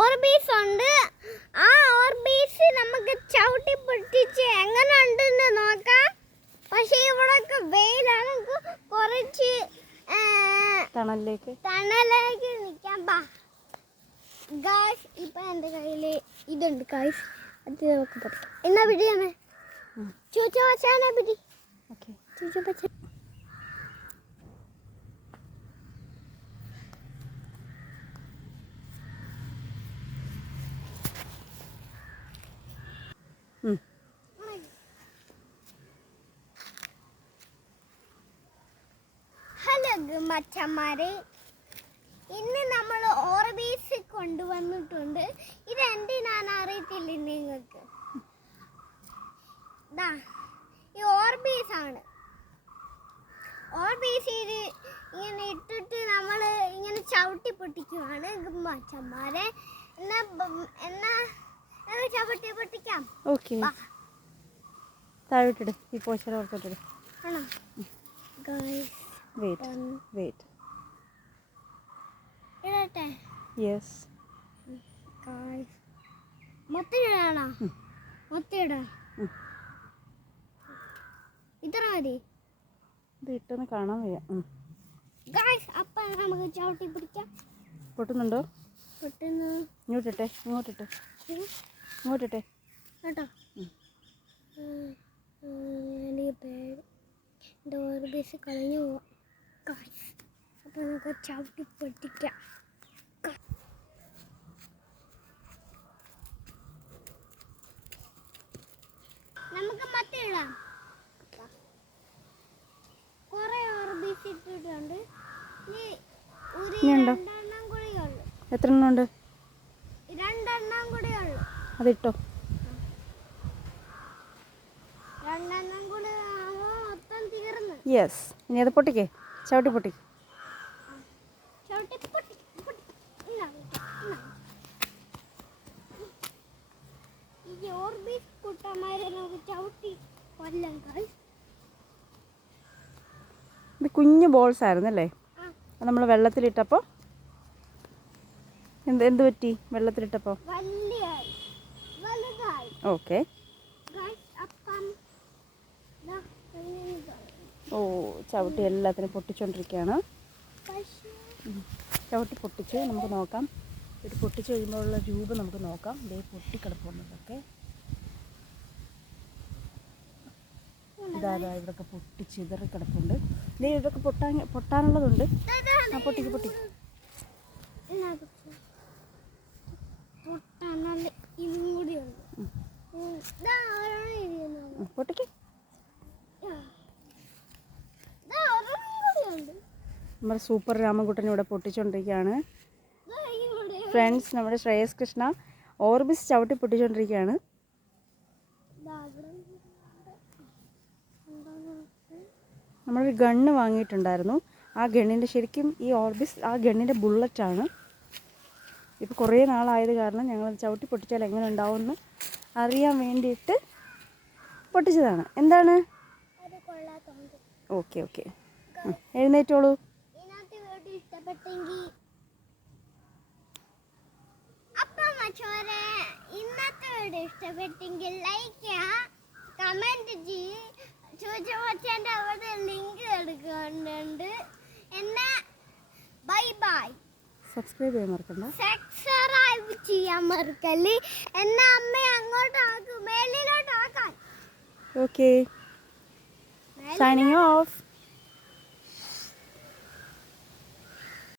Orbeez ഉണ്ട്. ആ Orbeez നമുക്ക് ചവിട്ടി പൊട്ടിച്ച് എങ്ങനെ ഉണ്ടെന്ന് നോക്കാം. പക്ഷേ ഇവിടെയൊക്കെ വെയിലാണ്. കുറച്ച് തണലേക്ക് നിൽക്കാം. ഗായ്സ് ഇപ്പം എൻ്റെ കയ്യിൽ ഇതുണ്ട് ഗായ്സ്. അത് നമുക്ക് പറ്റും. എന്നാ പിടിയാണ് ചോദിച്ചോ വച്ചാനെ പിടി. ഓക്കെ ചോദിച്ചോ പച്ച. ഹലോ മച്ചന്മാരെ, ഇന്ന് നമ്മൾ ഓർബീസ് കൊണ്ടുവന്നിട്ടുണ്ട്. ഇത് എന്തിനാണ് അറിയത്തില്ല നിങ്ങൾക്ക്. ഈ ഓർബീസ് ആണ്. ഓർബീസ് ഇത് ഇങ്ങനെ ഇട്ടിട്ട് നമ്മൾ ഇങ്ങനെ ചവിട്ടി പൊട്ടിക്കുവാണ് മച്ചന്മാരെ. എന്നാ ചവിട്ടി പൊട്ടിക്കാം. ഓക്കെ താഴോട്ടിട്. ഈ പോച്ചറ ഓർത്തോട്ടിട്. ആണോ ഗായ്സ്? വെയിറ്റ് ഇടട്ടെ? യെസ് ഗായ്സ് മൊത്തം ഇടാണോ? മൊത്തം ഇടാം. ഇത്ര മതി. ഇത് ഇട്ടെന്ന് കാണാൻ വയ്യ. ഗായ്സ് അപ്പം നമുക്ക് ചവിട്ടി പിടിക്കാം. പൊട്ടുന്നുണ്ടോ? പൊട്ടുന്നു. ഇങ്ങോട്ടിട്ടെ. കേട്ടോ എനിക്ക് പേര് എൻ്റെ ഓർബീസ് കളഞ്ഞു പോവാം. ഗായ്സ് അപ്പം നമുക്ക് ചവിട്ടി പൊട്ടിക്കാം. നമുക്ക് മൊത്തം ഇടാം. കുറേ ഓർബീസ് ഇട്ടിട്ടുണ്ട്. രണ്ടെണ്ണം കൂടെ ഉള്ളു. എത്ര എണ്ണം ഉണ്ട്? രണ്ടെണ്ണം കൂടെ ഉള്ളു. അതിട്ടോ. രണ്ടെണ്ണം കൂടെ മൊത്തം തീർന്നു. യെസ്. ഇനി അത് പൊട്ടിക്കേ. ചവിട്ടി പൊട്ടി. ഈ ഓർബീസ് കുട്ടന്മാരെ നമുക്ക് ചവിട്ടി കൊല്ലാം. ഇത് കുഞ്ഞു ബോൾസ് ആയിരുന്നല്ലേ? നമ്മൾ വെള്ളത്തിലിട്ടപ്പോൾ എന്ത് പറ്റി? വെള്ളത്തിലിട്ടപ്പോൾ ഓക്കെ. ഓ ചവിട്ടി എല്ലാത്തിനും പൊട്ടിച്ചോണ്ടിരിക്കുകയാണ്. ചവിട്ടി പൊട്ടിച്ച് നമുക്ക് നോക്കാം. ഇത് പൊട്ടിച്ച് കഴിയുമ്പോഴുള്ള രൂപം നമുക്ക് നോക്കാം. ഇതേ പൊട്ടിക്കിടപ്പുള്ളതൊക്കെ ഇതാ ഇവിടെയൊക്കെ പൊട്ടിച്ച് ഇതറി കിടപ്പുണ്ട്. ഇതേ ഇതൊക്കെ പൊട്ടാനുള്ളതുണ്ട്. ആ പൊട്ടിക്ക് പൊട്ടിക്ക്. പൊട്ടിക്ക്. നമ്മുടെ സൂപ്പർ രാമൻകുട്ടൻ ഇവിടെ പൊട്ടിച്ചുകൊണ്ടിരിക്കുകയാണ്. ഫ്രണ്ട്സ്, നമ്മുടെ ശ്രേയസ് കൃഷ്ണ ഓർബിസ് ചവിട്ടി പൊട്ടിച്ചുകൊണ്ടിരിക്കുകയാണ്. നമ്മളൊരു ഗണ്ണ് വാങ്ങിയിട്ടുണ്ടായിരുന്നു. ആ ഗണ്ണിൻ്റെ ശരിക്കും ഈ ഓർബിസ് ആ ഗണ്ണിൻ്റെ ബുള്ളറ്റാണ്. ഇപ്പോൾ കുറേ നാളായത് കാരണം ഞങ്ങൾ ചവിട്ടി പൊട്ടിച്ചാൽ എങ്ങനെ ഉണ്ടാവുമെന്ന് അറിയാൻ വേണ്ടിയിട്ട് പൊട്ടിച്ചതാണ്. എന്താണ്? ഓക്കെ എഴുന്നേറ്റോളൂ. ഇന്നത്തെ വീഡിയോ ഇഷ്ടപ്പെട്ടെങ്കിൽ ലൈക്ക് ചെയ്യുക, കമന്റ് ചെയ്യുക. ചോദിച്ചോച്ചൻ്റെ അവിടെ ലിങ്ക് എടുക്കുന്നുണ്ട്. എന്നാ ബൈ. സബ്സ്ക്രൈബ് ചെയ്യാൻ മറക്കണ്ട. സബ്സ്ക്രൈബ് ചെയ്യാൻ മറക്കല്ലേ. എന്നാ അമ്മ അങ്ങോട്ടാക്കും, മേലിലോട്ടാക്കാൻ. Okay, signing of.